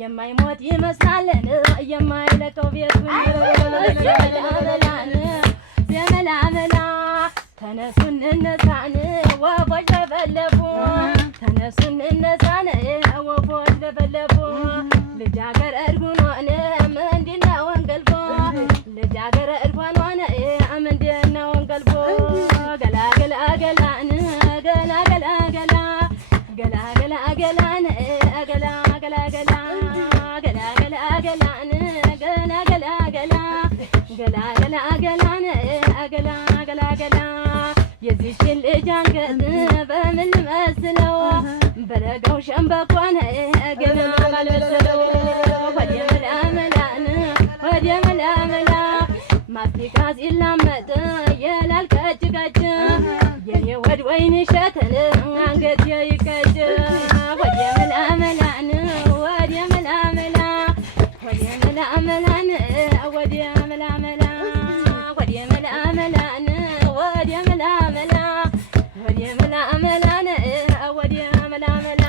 የማይሞት ይመስላል የማይለቀው ቤት የመላመላ ተነሱን እንነሳን ወፎች ለፈለፉ ተነሱን እንነሳን ወፎች ለፈለፉ ልጃገረድ ሆኖን ምንድነው እንቅልፎ ልጃገረድ ሆኖን ምንድነው እንቅልፎ ገላገላ ገላን ገላገላ ገላ ገላገላ ገላን ገላገላ ገላ ገላገላ ገላን ገላገላ ገላ ገላገላ ገላን ገላገላ ገላ የዚች ልጅ አንገት በምን ልመስለው በለጋው ሸምበቆን ገና ባልበሰለው ወደ መላመላን ወደ መላመላ ማስቲካ ሲላመጥ የላል ቀጭ ቀጭ የኔ ወድ ወይን ሸተን አንገት ይቀጭ ወደ መላመላን ወደ መላመላ ወደ መላመላን ወደ መላመላ ወደ መላመላን ወደ መላመላ ወደ መላመላን ወደ መላመላ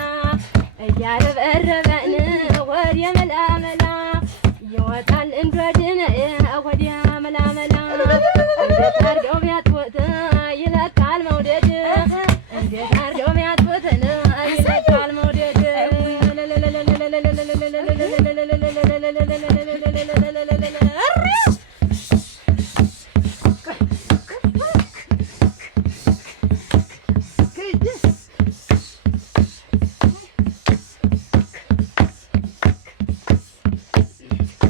እያረበረበን ወደ መላመላ ይወጣል እንዶድን ወደ መላመላ እንዴት አድርገው ቢያጥፉት ይለካል መውደድ እንዴት አድርገው ቢያጥፉት ይለካል መውደድ